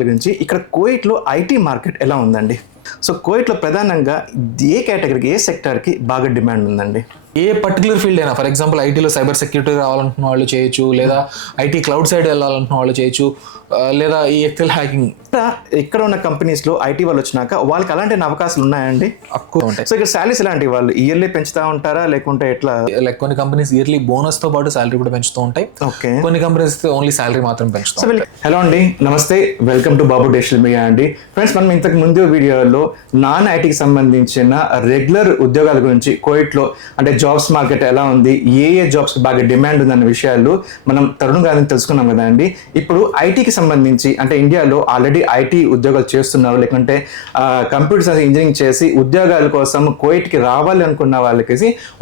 గురించి ఇక్కడ కోయిట్లో IT market ఎలా ఉందండి? సో కోయిట్లో ప్రధానంగా ఏ కేటగిరీకి ఏ సెక్టార్కి బాగా డిమాండ్ ఉందండి? ఏ పర్టికులర్ ఫీల్డ్ అయినా ఫర్ ఎగ్జాంపుల్ ఐటీలో సైబర్ సెక్యూరిటీ రావాలనుకున్న వాళ్ళు చేయొచ్చు లేదా ఐటీ క్లౌడ్ సైడ్ వెళ్ళాలనుకున్న వాళ్ళు చేయొచ్చు లేదా ఈ ఎక్సెల్ హ్యాకింగ్ ఇక్కడ ఉన్న కంపెనీస్లో ఐటీ వాళ్ళు వచ్చినాక వాళ్ళకి అలాంటి అవకాశాలు ఉన్నాయండి? ఎక్కువ ఉంటాయి. సో ఇక్కడ శాలరీస్ ఎలాంటి వాళ్ళు? ఇయర్లీ పెంచుతా ఉంటారా? లేకుంటే ఎట్లా? లైక్ కొన్ని కంపెనీస్ ఇయర్లీ బోనస్తో పాటు శాలరీ కూడా పెంచుతూ ఉంటాయి. ఓకే. కొన్ని కంపెనీస్ ఓన్లీ శాలరీ మాత్రం పెంచుతాం హలో అండి. నమస్తే. Welcome to Babu digital media అండి. ఫ్రెండ్స్ మనం ఇంతకు ముందు వీడియోలో నాన్ ఐటీకి సంబంధించిన రెగ్యులర్ ఉద్యోగాల గురించి కోయిట్లో అంటే జాబ్స్ మార్కెట్ ఎలా ఉంది? ఏ ఏ జాబ్స్కి బాగా డిమాండ్ ఉందన్న విషయాలు మనం తరుణ్ గారిని తెలుసుకున్నాం కదా అండి. ఇప్పుడు ఐటీకి సంబంధించి అంటే ఇండియాలో ఆల్రెడీ ఐటీ ఉద్యోగాలు చేస్తున్నారు. లేకుంటే కంప్యూటర్ సైన్స్ ఇంజనీరింగ్ చేసి ఉద్యోగాల కోసం కోయిట్కి రావాలి అనుకున్న వాళ్ళకి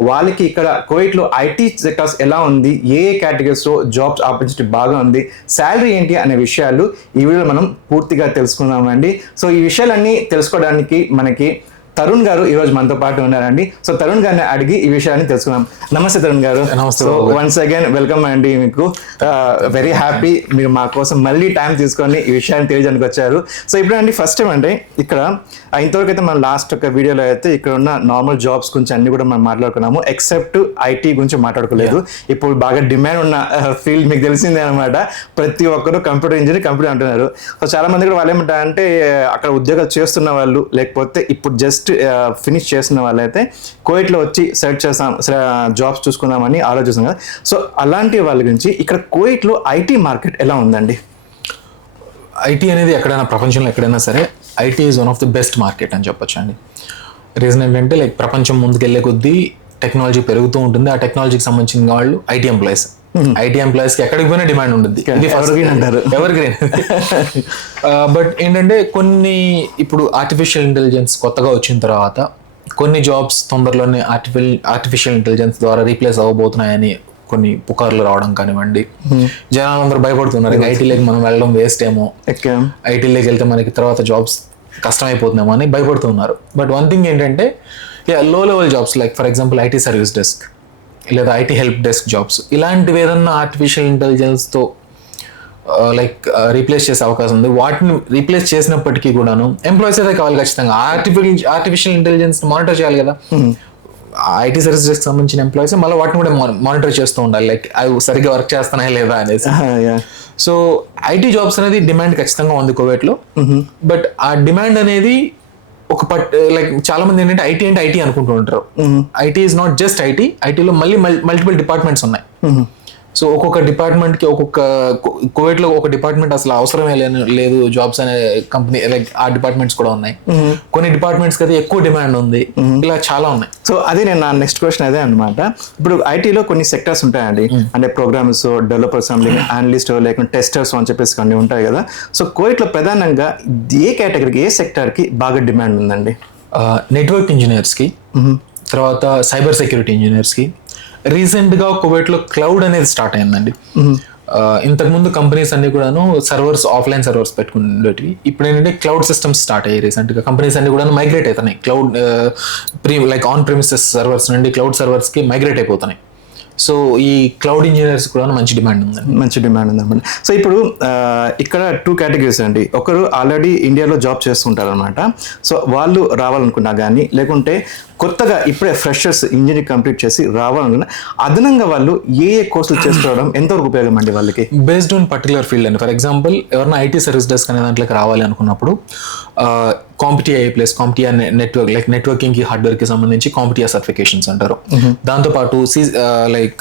వాళ్ళకి ఇక్కడ కోయిట్లో ఐటీ సెక్టర్స్ ఎలా ఉంది? ఏ ఏ కేటగిరీస్లో జాబ్స్ ఆపర్చునిటీ బాగా ఉంది? శాలరీ ఏంటి? అనే విషయాలు ఈ వీడియోలో మనం పూర్తిగా తెలుసుకుందామండి సో ఈ విషయాలన్నీ తెలుసుకోవడానికి మనకి తరుణ్ గారు ఈ రోజు మనతో పాటు ఉన్నారండి. సో తరుణ్ గారిని అడిగి ఈ విషయాన్ని తెలుసుకుందాం. నమస్తే తరుణ్ గారు. నమస్తే. వన్స్ అగైన్ వెల్కమ్ అండి మీకు. వెరీ హ్యాపీ మీరు మా కోసం మళ్ళీ టైం తీసుకొని ఈ విషయాన్ని తెలియజేయడానికి వచ్చారు. సో ఇప్పుడు అండి ఫస్ట్ టైం అంటే ఇక్కడ ఇంతవరకు అయితే మనం లాస్ట్ ఒక వీడియోలో అయితే ఇక్కడ ఉన్న నార్మల్ జాబ్స్ గురించి అన్ని కూడా మనం మాట్లాడుకున్నాము. ఎక్సెప్ట్ ఐటీ గురించి మాట్లాడుకోలేదు. ఇప్పుడు బాగా డిమాండ్ ఉన్న ఫీల్డ్ మీకు తెలిసిందే అనమాట ప్రతి ఒక్కరు కంప్యూటర్ ఇంజనీర్ కంప్యూటర్ అంటున్నారు. సో చాలా మంది కూడా వాళ్ళు ఏమంటారంటే అక్కడ ఉద్యోగాలు చేస్తున్న వాళ్ళు లేకపోతే ఇప్పుడు జస్ట్ ఫినిష్ చేస్తున్న వాళ్ళైతే కోయిట్లో వచ్చి సెర్చ్ చేస్తాం జాబ్స్ చూసుకుందామని ఆలోచిస్తాం కదా. సో అలాంటి వాళ్ళ గురించి ఇక్కడ కోయిట్లో ఐటీ మార్కెట్ ఎలా ఉందండి? ఐటీ అనేది ఎక్కడైనా ప్రపంచంలో ఎక్కడైనా సరే IT is one of the best market అని చెప్పొచ్చు అండి రీజన్ ఏంటంటే లైక్ ప్రపంచం ముందుకెళ్ళే కొద్దీ టెక్నాలజీ పెరుగుతూ ఉంటుంది. ఆ టెక్నాలజీకి సంబంధించిన వాళ్ళు ఐటీ ఎంప్లాయీస్ ఐటీ ఎంప్లాయీస్కి ఎక్కడికి పోయినా డిమాండ్ ఉంటుంది ఇది అంటారు. ఎవర్ గ్రీన్ బట్ ఏంటంటే కొన్ని ఇప్పుడు ఆర్టిఫిషియల్ ఇంటెలిజెన్స్ కొత్తగా వచ్చిన తర్వాత కొన్ని జాబ్స్ తొందరలోనే ఆర్టిఫిల్ ఆర్టిఫిషియల్ ఇంటెలిజెన్స్ ద్వారా రీప్లేస్ అవ్వబోతున్నాయని కొన్ని పుకార్లు రావడం కానివ్వండి. జనాలందరూ భయపడుతున్నారు. ఇంకా ఐటీలోకి మనం వెళ్ళడం వేస్ట్ ఏమో. ఐటీలోకి వెళ్తే మనకి తర్వాత జాబ్స్ కష్టమైపోతున్నామో అని భయపడుతున్నారు. బట్ వన్ థింగ్ ఏంటంటే low level jobs like for example IT service desk లేదా ఐటీ హెల్ప్ డెస్క్ జాబ్స్ ఇలాంటివి ఏదన్నా ఆర్టిఫిషియల్ ఇంటెలిజెన్స్తో లైక్ రీప్లేస్ చేసే అవకాశం ఉంది. వాటిని రీప్లేస్ చేసినప్పటికీ కూడాను ఎంప్లాయీస్ అయితే కావాలి ఖచ్చితంగా. ఆర్టిఫిషియల్ ఆర్టిఫిషియల్ ఇంటెలిజెన్స్ మానిటర్ చేయాలి కదా. ఐటీ సర్వీస్ డెస్క్ సంబంధించిన ఎంప్లాయీస్ మళ్ళీ వాటిని కూడా మానిటర్ చేస్తూ ఉండాలి. లైక్ అవి సరిగ్గా వర్క్ చేస్తున్నాయా లేదా? అనేసి. సో ఐటీ జాబ్స్ అనేది డిమాండ్ ఖచ్చితంగా ఉంది కోవిడ్లో బట్ ఆ డిమాండ్ అనేది ఒక పట్ లైక్ చాలా మంది ఏంటంటే ఐటీ అంటే ఐటీ అనుకుంటూ ఉంటారు. IT is not just IT ఐటీలో మళ్ళీ మల్టిపుల్ డిపార్ట్మెంట్స్ ఉన్నాయి. సో ఒక్కొక్క డిపార్ట్మెంట్కి ఒక్కొక్క కోవిడ్లో ఒక డిపార్ట్మెంట్ అసలు అవసరమే లేని- లేదు జాబ్స్ అనే కంపెనీ లైక్ ఆ డిపార్ట్మెంట్స్ కూడా ఉన్నాయి. కొన్ని డిపార్ట్మెంట్స్కి అయితే ఎక్కువ డిమాండ్ ఉంది. ఇలా చాలా ఉన్నాయి. సో అదే నేను నా నెక్స్ట్ క్వశ్చన్ అదే అనమాట ఇప్పుడు ఐటీలో కొన్ని సెక్టర్స్ ఉంటాయండి. అంటే ప్రోగ్రామ్స్ డెవలపర్స్ అనలిస్ట్ లేకుంటే టెస్టర్స్ అని చెప్పేసి కొన్ని ఉంటాయి కదా. సో కోవిడ్లో ప్రధానంగా ఏ కేటగిరీకి ఏ సెక్టార్కి బాగా డిమాండ్ ఉందండి? నెట్వర్క్ ఇంజనీర్స్కి తర్వాత సైబర్ సెక్యూరిటీ ఇంజనీర్స్కి రీసెంట్గా కువైట్లో క్లౌడ్ అనేది స్టార్ట్ అయిందండి. ఇంతకుముందు కంపెనీస్ అన్ని కూడాను సర్వర్స్ ఆఫ్లైన్ సర్వర్స్ పెట్టుకునేటివి. ఇప్పుడు ఏంటంటే క్లౌడ్ సిస్టమ్స్ స్టార్ట్ అయ్యాయి రీసెంట్గా కంపెనీస్ అన్ని కూడా మైగ్రేట్ అవుతున్నాయి. Cloud pre like on premises servers నుండి క్లౌడ్ సర్వర్స్కి మైగ్రేట్ అయిపోతున్నాయి. సో ఈ క్లౌడ్ ఇంజనీర్స్ కూడా మంచి డిమాండ్ ఉందండి. మంచి డిమాండ్ ఉందన్నమాట. సో ఇప్పుడు ఇక్కడ టూ కేటగిరీస్ అండి. ఒకరు ఆల్రెడీ ఇండియాలో జాబ్ చేస్తుంటారు అనమాట సో వాళ్ళు రావాలనుకున్నా కానీ లేకుంటే కొత్తగా ఇప్పుడే ఫ్రెషర్స్ ఇంజనీరింగ్ కంప్లీట్ చేసి రావాలనుకున్నా అదనంగా వాళ్ళు ఏ ఏ కోర్సులు చేసుకోవడం ఎంతవరకు ఉపయోగం అండి వాళ్ళకి? బేస్డ్ ఆన్ పర్టికులర్ ఫీల్డ్ అండి. ఫర్ ఎగ్జాంపుల్ ఎవరైనా ఐటీ సర్వీస్ డెస్క్ అనే దాంట్లోకి రావాలి అనుకున్నప్పుడు CompTIA A plus CompTIA network like నెట్వర్కింగ్కి హార్డ్వేర్కి సంబంధించి కాంపిటియా సర్టిఫికేషన్స్ అంటారు. దాంతోపాటు సి లైక్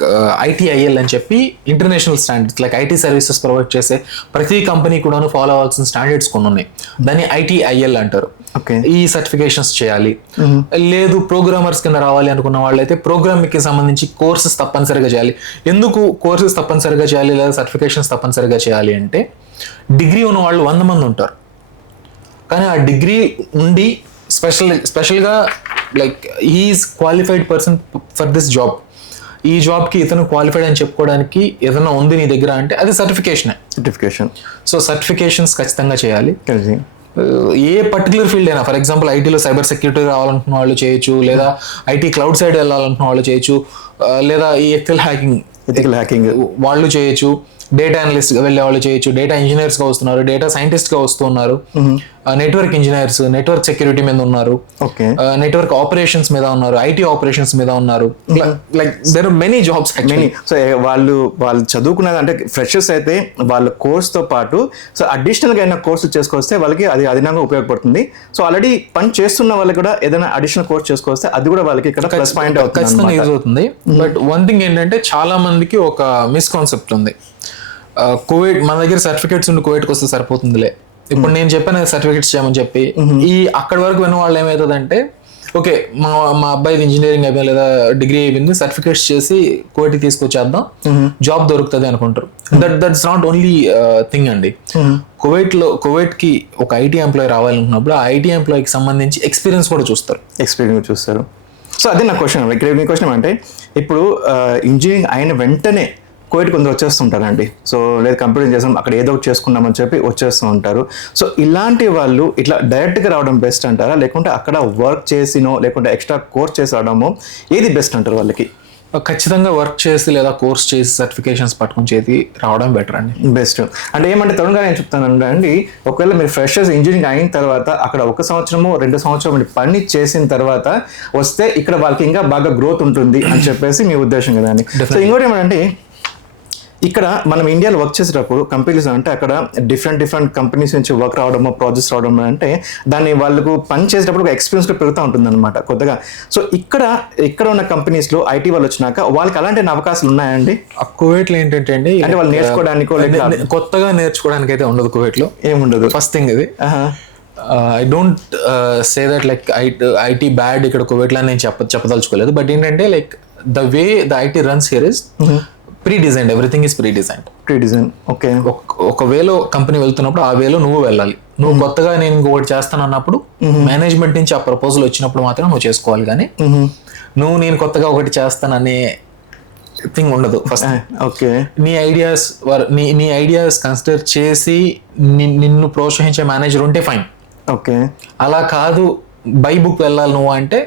ఐటీఐఎల్ అని చెప్పి international standards like IT services provide చేసే ప్రతి కంపెనీ కూడాను ఫాలో అవ్వాల్సిన స్టాండర్డ్స్ కొన్ని ఉన్నాయి దాన్ని ఐటీఐఎల్ అంటారు. ఓకే. ఈ సర్టిఫికేషన్స్ చేయాలి. లేదు ప్రోగ్రామర్స్ కింద రావాలి అనుకున్న వాళ్ళైతే ప్రోగ్రామింగ్కి సంబంధించి కోర్సెస్ తప్పనిసరిగా చేయాలి. ఎందుకు కోర్సెస్ తప్పనిసరిగా చేయాలి లేదా సర్టిఫికేషన్స్ తప్పనిసరిగా చేయాలి అంటే డిగ్రీ ఉన్న వాళ్ళు వంద మంది ఉంటారు. కానీ ఆ డిగ్రీ ఉండి స్పెషల్ స్పెషల్గా like he's qualified person for this job ఈ జాబ్కి ఇతను క్వాలిఫైడ్ అని చెప్పుకోవడానికి ఏదైనా ఉంది నీ దగ్గర అంటే అది సర్టిఫికేషనే సర్టిఫికేషన్ సో సర్టిఫికేషన్స్ ఖచ్చితంగా చేయాలి. ఏ పర్టికులర్ ఫీల్డ్ అయినా ఫర్ ఎగ్జాంపుల్ ఐటీలో సైబర్ సెక్యూరిటీ రావాలనుకున్న వాళ్ళు చేయొచ్చు లేదా ఐటీ క్లౌడ్ సైడ్ వెళ్ళాలనుకున్న వాళ్ళు చేయొచ్చు లేదా ఈ ఎక్సెల్ హ్యాకింగ్ ఎథికల్ హ్యాకింగ్ వాళ్ళు చేయొచ్చు. డేటా అనలిస్ట్గా వెళ్ళే వాళ్ళు చేయొచ్చు. డేటా ఇంజనీర్స్గా వస్తున్నారు డేటా సైంటిస్ట్గా వస్తున్నారు నెట్వర్క్ ఇంజనీర్స్ నెట్వర్క్ సెక్యూరిటీ మీద ఉన్నారు. ఓకే. నెట్వర్క్ ఆపరేషన్స్ మీద ఉన్నారు. ఐటీ ఆపరేషన్స్ మీద ఉన్నారు. Like there are many jobs many so వాళ్ళు వాళ్ళు చదువుకున్నది అంటే ఫ్రెషర్స్ అయితే వాళ్ళ కోర్స్తో పాటు సో అడిషనల్గా అయినా కోర్సు చేసుకొస్తే వాళ్ళకి అది అదనంగా ఉపయోగపడుతుంది. సో ఆల్రెడీ పని చేస్తున్న వాళ్ళకి కూడా ఏదైనా అడిషనల్ కోర్స్ చేసుకొస్తే అది కూడా వాళ్ళకి ఇక్కడ ప్లస్ పాయింట్ అవుతుంది ఖచ్చితంగా యూజ్ అవుతుంది. బట్ వన్ థింగ్ ఏంటంటే చాలా మందికి ఒక మిస్కాన్సెప్ట్ ఉంది. కోవిడ్ మన దగ్గర సర్టిఫికేట్స్ ఉండి కోవిడ్కి వస్తే సరిపోతుందిలే. ఇప్పుడు నేను చెప్పాను సర్టిఫికేట్స్ చేయమని చెప్పి. ఈ అక్కడి వరకు విన్న వాళ్ళు ఏమవుతుందంటే ఓకే మా మా అబ్బాయిది ఇంజనీరింగ్ అయిపోయింది లేదా డిగ్రీ అయిపోయింది సర్టిఫికేట్స్ చేసి కోవిడ్కి తీసుకొచ్చేద్దాం. జాబ్ దొరుకుతుంది అనుకుంటారు. That that's not only thing అండి. కువైట్లో కువైట్కి ఒక ఐటీ ఎంప్లాయీ రావాలనుకున్నప్పుడు ఆ ఐటీ ఎంప్లాయీకి సంబంధించి ఎక్స్పీరియన్స్ కూడా చూస్తారు. ఎక్స్పీరియన్స్ చూస్తారు. సో అదే నా క్వశ్చన్ మీ క్వశ్చన్ అంటే ఇప్పుడు ఇంజనీరింగ్ అయిన వెంటనే కోవిడ్ కొందరు వచ్చేస్తుంటారండి. సో లేదు కంప్యూటర్ చేసాం అక్కడ ఏదో ఒకటి చేసుకున్నామని చెప్పి వచ్చేస్తూ ఉంటారు. సో ఇలాంటి వాళ్ళు ఇట్లా డైరెక్ట్గా రావడం బెస్ట్ అంటారా? లేకుంటే అక్కడ వర్క్ చేసినో లేకుంటే ఎక్స్ట్రా కోర్స్ చేసి రావడమో ఏది బెస్ట్ అంటారు వాళ్ళకి? ఖచ్చితంగా వర్క్ చేసి లేదా కోర్స్ చేసి సర్టిఫికేషన్స్ పట్టుకుని చేతి రావడం బెటర్ అండి. బెస్ట్. అంటే ఏమంటే తరుణ్ గారు ఏం చెప్తానంటే అండి ఒకవేళ మీరు ఫ్రెషర్స్ ఇంజనీరింగ్ అయిన తర్వాత అక్కడ ఒక సంవత్సరము రెండు సంవత్సరం పని చేసిన తర్వాత వస్తే ఇక్కడ వాళ్ళకి ఇంకా బాగా గ్రోత్ ఉంటుంది అని చెప్పేసి మీ ఉద్దేశం కదండి. సో ఇంకోటి ఏమంటే ఇక్కడ మనం ఇండియాలో వర్క్ చేసేటప్పుడు కంపెనీస్ అంటే అక్కడ డిఫరెంట్ డిఫరెంట్ కంపెనీస్ నుంచి వర్క్ రావడము ప్రాజెక్ట్స్ రావడం అంటే దాన్ని వాళ్ళకు పని చేసేటప్పుడు ఎక్స్పీరియన్స్ కూడా పెరుగుతూ ఉంటుంది అనమాట కొత్తగా. సో ఇక్కడ ఇక్కడ ఉన్న కంపెనీస్లో ఐటీ వాళ్ళు వచ్చినాక వాళ్ళకి అలాంటి అవకాశాలు ఉన్నాయండి? ఆ కువైట్లో ఏంటంటే అండి అంటే వాళ్ళు నేర్చుకోవడానికో కొత్తగా నేర్చుకోవడానికి అయితే ఉండదు కువైట్లో ఏముండదు ఫస్ట్ థింగ్ ఇది. I don't say that like IT bad ఇక్కడ కువైట్లో అని నేను చెప్ప చెప్పదలుచుకోలేదు. బట్ ఏంటంటే like the way the IT runs here is pre designed everything is pre designed pre design okay ఒక వేలో కంపెనీ వెళ్తున్నప్పుడు ఆ వేలో నువ్వు వెళ్ళాలి. నువ్వు కొత్తగా నేను ఇంకొకటి చేస్తాను అన్నప్పుడు మేనేజ్మెంట్ నుంచి ఆ ప్రపోజల్ వచ్చినప్పుడు మాత్రం నువ్వు చేసుకోవాలి కానీ నువ్వు నేను కొత్తగా ఒకటి చేస్తాననే థింగ్ ఉండదు ఫస్ట్ ఓకే. నీ ఐడియాస్ నీ నీ ఐడియాస్ కన్సిడర్ చేసి నిన్ను ప్రోత్సహించే మేనేజర్ ఉంటే ఫైన్ ఓకే. అలా కాదు బై బుక్ వెళ్ళాలి నువ్వు అంటే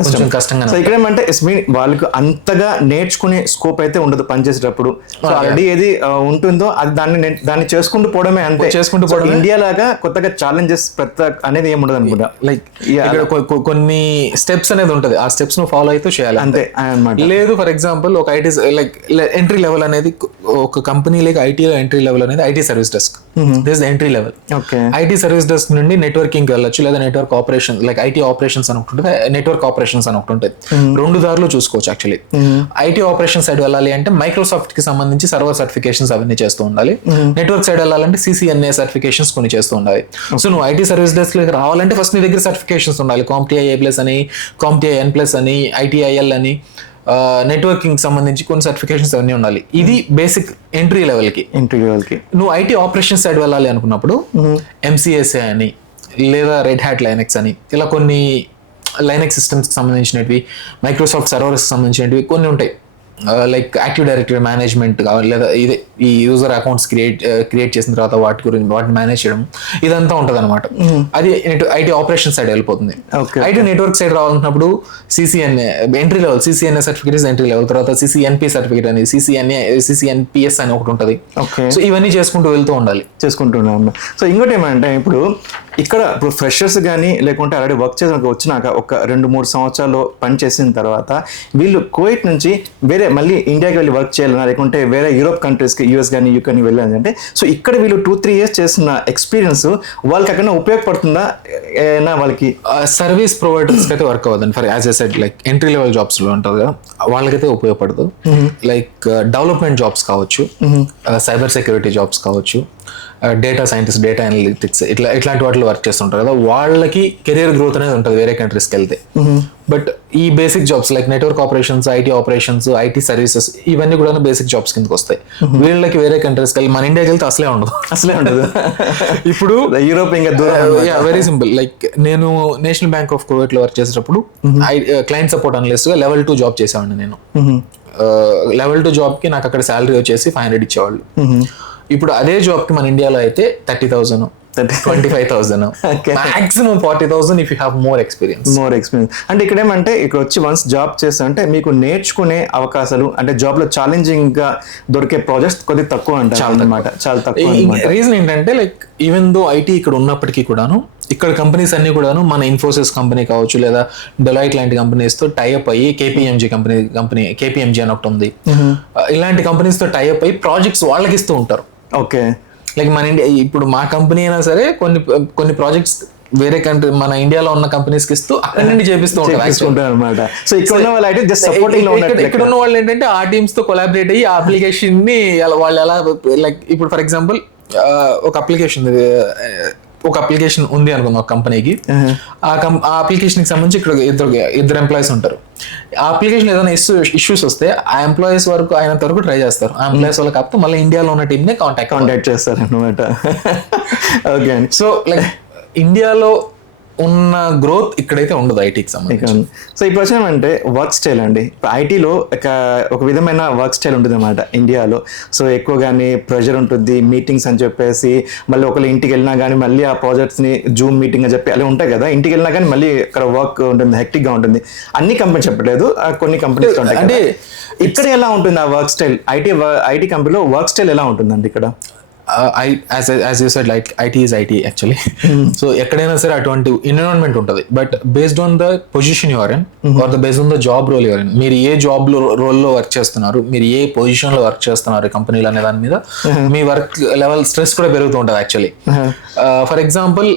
కొంచెం కష్టంగా సో ఇక్కడ ఏమంటే ఇట్స్ మీన్ వాళ్ళకి అంతగా నేర్చుకునే స్కోప్ అయితే ఉండదు పనిచేసేటప్పుడు. సో ఆల్రెడీ ఏది ఉంటుందో అది దాన్ని నే- దాన్ని చేసుకుంటూ పోవడమే అంతే. చేసుకుంటూ So, ఇండియా లాగా కొత్తగా ఛాలెంజెస్ పెద్ద అనేది ఏమి ఉండదు అనుకుంటా. లైక్ ఇక్కడ కొన్ని స్టెప్స్ అనేది ఉంటుంది. ఆ స్టెప్స్ నువ్వు ఫాలో అయితే చేయాలి అంతే. అనమాట లేదు ఫర్ ఎగ్జాంపుల్ ఒక ఐటీ లైక్ ఎంట్రీ లెవెల్ అనేది ఒక కంపెనీ లేక ఐటీలో ఎంట్రీ లెవెల్ అనేది IT service desk this entry level okay IT service desk నుండి నెట్వర్కింగ్ వెళ్ళొచ్చు లేదా network operation like IT operations అని ఒకటి ఉంటుంది. నెట్వర్క్ ఆపరేషన్స్ అని ఒకటి ఉంటుంది. రెండు దారులు చూసుకోవచ్చు యాక్చువల్లీ ఐటీ ఆపరేషన్ సైడ్ వెళ్ళాలి అంటే మైక్రోసాఫ్ట్కి సంబంధించి సర్వర్ సర్టిఫికేషన్స్ అవన్నీ చేస్తూ ఉండాలి. నెట్వర్క్ సైడ్ వెళ్ళాలంటే సిసిఎన్ఏ సర్టిఫికేషన్స్ కొన్ని చేస్తూ ఉండాలి. సో నువ్వు ఐటీ సర్వీస్ డెస్క్ రావాలంటే ఫస్ట్ నీ దగ్గర సర్టిఫికేషన్స్ ఉండాలి. కాంప్టీఐ ఏ ప్లస్ అని కాంప్టీఐ ఎన్ ప్లస్ అని ఐటీఐఎల్ అని నెట్వర్కింగ్ సంబంధించి కొన్ని సర్టిఫికేషన్స్ అవన్నీ ఉండాలి. ఇది బేసిక్ ఎంట్రీ లెవెల్కి. ఇంటర్వ్యూలకి నువ్వు ఐటీ ఆపరేషన్ సైడ్ వెళ్ళాలి అనుకున్నప్పుడు ఎంసీఎస్ఏ అని లేదా రెడ్ హ్యాట్ లైనెక్స్ అని ఇలా కొన్ని లైనెక్స్ సిస్టమ్స్కి సంబంధించినవి మైక్రోసాఫ్ట్ సర్వర్స్కి సంబంధించినవి కొన్ని ఉంటాయి. లైక్ యాక్టివ్ డైరెక్టరీ మేనేజ్మెంట్ కావాలి లేదా ఇదే ఈ యూజర్ అకౌంట్స్ క్రియేట్ క్రియేట్ చేసిన తర్వాత వాటి గురించి వాటిని మేనేజ్ చేయడం ఇదంతా ఉంటుంది అనమాట అది ఐటీ ఆపరేషన్ సైడ్ వెళ్ళిపోతుంది. IT network side రావాలన్నప్పుడు CCNA entry level CCNA certificate entry level తర్వాత సిసిఎన్పి సర్టిఫికేట్ అని సిసిఎన్ఏ సిసిఎన్పిఎస్ అని ఒకటి ఉంటుంది. సో ఇవన్నీ చేసుకుంటూ వెళ్తూ ఉండాలి. చేసుకుంటున్నాము సో ఇంకోటి ఏమంటే ఇప్పుడు ఇక్కడ ఇప్పుడు ఫ్రెషర్స్ కానీ లేకుంటే ఆల్రెడీ వర్క్ చేసిన వచ్చినాక ఒక రెండు మూడు సంవత్సరాలు పని చేసిన తర్వాత వీళ్ళు కువైట్ నుంచి వేరే మళ్ళీ ఇండియాకి వెళ్ళి వర్క్ చేయాలన్నా లేకుంటే వేరే యూరోప్ కంట్రీస్కి యూఎస్ కానీ యూకే కానీ వెళ్ళాలంటే సో ఇక్కడ వీళ్ళు టూ త్రీ ఇయర్స్ చేసిన ఎక్స్పీరియన్స్ వాళ్ళకి అక్కడ ఉపయోగపడుతుందా? ఏమైనా వాళ్ళకి? సర్వీస్ ప్రొవైడర్స్ అయితే వర్క్ అవ్వదండి. For as a said like entry level జాబ్స్లో ఉంటుంది కదా వాళ్ళకైతే ఉపయోగపడదు. లైక్ డెవలప్మెంట్ జాబ్స్ కావచ్చు సైబర్ సెక్యూరిటీ జాబ్స్ కావచ్చు డేటా సైంటిస్ట్ డేటా అనలిటిక్స్ ఇట్లా ఇట్లాంటి వాటిలో వర్క్ చేస్తుంటారు కదా. వాళ్ళకి కెరియర్ గ్రోత్ అనేది ఉంటుంది వేరే కంట్రీస్కి వెళ్తే. బట్ ఈ basic jobs like network operations IT operations IT services ఇవన్నీ కూడా బేసిక్ జాబ్స్ కిందకి వస్తాయి. వీళ్ళకి వేరే కంట్రీస్కి వెళ్ళి మన ఇండియాకి వెళ్తే అసలే ఉండదు. అసలే ఉండదు. ఇప్పుడు యూరోప్ ఇంకా దూరం వెరీ సింపుల్ లైక్ నేను నేషనల్ బ్యాంక్ ఆఫ్ కువైట్లో వర్క్ చేసేటప్పుడు క్లయింట్ సపోర్ట్ అనలిస్ట్గా లెవెల్ టూ జాబ్ చేసేవాడిని నేను. లెవెల్ టూ జాబ్కి నాకు అక్కడ శాలరీ వచ్చేసి ఫైవ్ హండ్రెడ్ ఇచ్చేవాళ్ళు. ఇప్పుడు అదే జాబ్కి మన ఇండియాలో అయితే thirty thousand twenty five thousand. Maximum forty thousand if you have more experience more experience అంటే ఇక్కడ ఏమంటే ఇక్కడ వచ్చి వన్స్ జాబ్ చేస్తా అంటే మీకు నేర్చుకునే అవకాశాలు అంటే జాబ్లో ఛాలెంజింగ్గా దొరికే ప్రాజెక్ట్స్ కొద్దిగా తక్కువ అంటారు అనమాట చాలా తక్కువ. రీజన్ ఏంటంటే లైక్ ఈవెన్ దో ఐటీ ఇక్కడ ఉన్నప్పటికీ కూడాను ఇక్కడ కంపెనీస్ అన్ని కూడాను మన ఇన్ఫోసిస్ కంపెనీ కావచ్చు లేదా డెలాయిట్ లాంటి కంపెనీస్తో టైఅప్ అయ్యి కేపీఎంజీ కంపెనీ కంపెనీ కేపీఎంజీ అని ఒకటి ఉంది. ఇలాంటి కంపెనీస్తో టైఅప్ అయ్యి ప్రాజెక్ట్స్ వాళ్ళకి ఇస్తూ ఉంటారు. ఓకే. లైక్ మన ఇండియా ఇప్పుడు మా కంపెనీ అయినా సరే కొన్ని కొన్ని ప్రాజెక్ట్స్ వేరే కంట్రీ మన ఇండియాలో ఉన్న కంపెనీస్కి ఇస్తూ అక్కడి నుండి చేపిస్తూ ఉంటారు అనమాట సో ఇక్కడ ఉన్న వాళ్ళు అయితే జస్ట్ సపోర్టింగ్లో ఇక్కడ- ఉన్న వాళ్ళు ఏంటంటే ఆ టీమ్స్తో కొలాబరేట్ అయ్యి ఆ అప్లికేషన్ని వాళ్ళు ఎలా లైక్ ఇప్పుడు ఫర్ ఎగ్జాంపుల్ ఒక అప్లికేషన్ ఒక అప్లికేషన్ ఉంది అనుకుందాం ఒక కంపెనీకి ఆ కం ఆ అప్లికేషన్కి సంబంధించి ఇక్కడ ఇద్దరు ఇద్దరు ఎంప్లాయీస్ ఉంటారు. ఆ అప్లికేషన్ ఏదైనా ఇష్యూ ఇష్యూస్ వస్తే ఆ ఎంప్లాయీస్ వరకు అయినంత వరకు ట్రై చేస్తారు. ఆ ఎంప్లాయీస్ వాళ్ళు కాకపోతే మళ్ళీ ఇండియాలో ఉన్న టీమ్ నే కాంటాక్ట్ కాంటాక్ట్ చేస్తారు. అనమాట ఓకే అండి సో లైక్ ఇండియాలో ఉన్న గ్రోత్ ఇక్కడైతే ఉండదు ఐటీకి సంబంధించి. సో ఇప్పుడు వచ్చామంటే వర్క్ స్టైల్ అండి. ఇప్పుడు ఐటీలో ఒక ఒక విధమైన వర్క్ స్టైల్ ఉంటుంది అనమాట ఇండియాలో సో ఎక్కువగానే ప్రెషర్ ఉంటుంది మీటింగ్స్ అని చెప్పేసి మళ్ళీ ఒకళ్ళు ఇంటికి వెళ్ళినా కానీ మళ్ళీ ఆ ప్రాజెక్ట్స్ని జూమ్ మీటింగ్ అని చెప్పి అలా ఉంటాయి కదా ఇంటికి వెళ్ళినా కానీ మళ్ళీ ఇక్కడ వర్క్ ఉంటుంది హెక్టిక్గా ఉంటుంది. అన్ని కంపెనీ చెప్పట్లేదు కొన్ని కంపెనీస్ ఉంటాయి అంటే అంటే ఇక్కడ ఎలా ఉంటుంది ఆ వర్క్ స్టైల్ ఐటీ ఐటీ కంపెనీలో వర్క్ స్టైల్ ఎలా ఉంటుందండి ఇక్కడ? As as you said like IT is IT actually so ఎక్కడైనా సరే అటువంటి ఎన్విరాన్మెంట్ ఉంటుంది. But based on the position your in are the based on the job role your in మీరు ఏ జాబ్లో రోల్లో వర్క్ చేస్తున్నారు మీరు ఏ పొజిషన్లో వర్క్ చేస్తున్నారు కంపెనీలు అనే దాని మీద మీ వర్క్ లెవెల్ స్ట్రెస్ కూడా పెరుగుతూ ఉంటుంది యాక్చువల్లీ ఫర్ ఎగ్జాంపుల్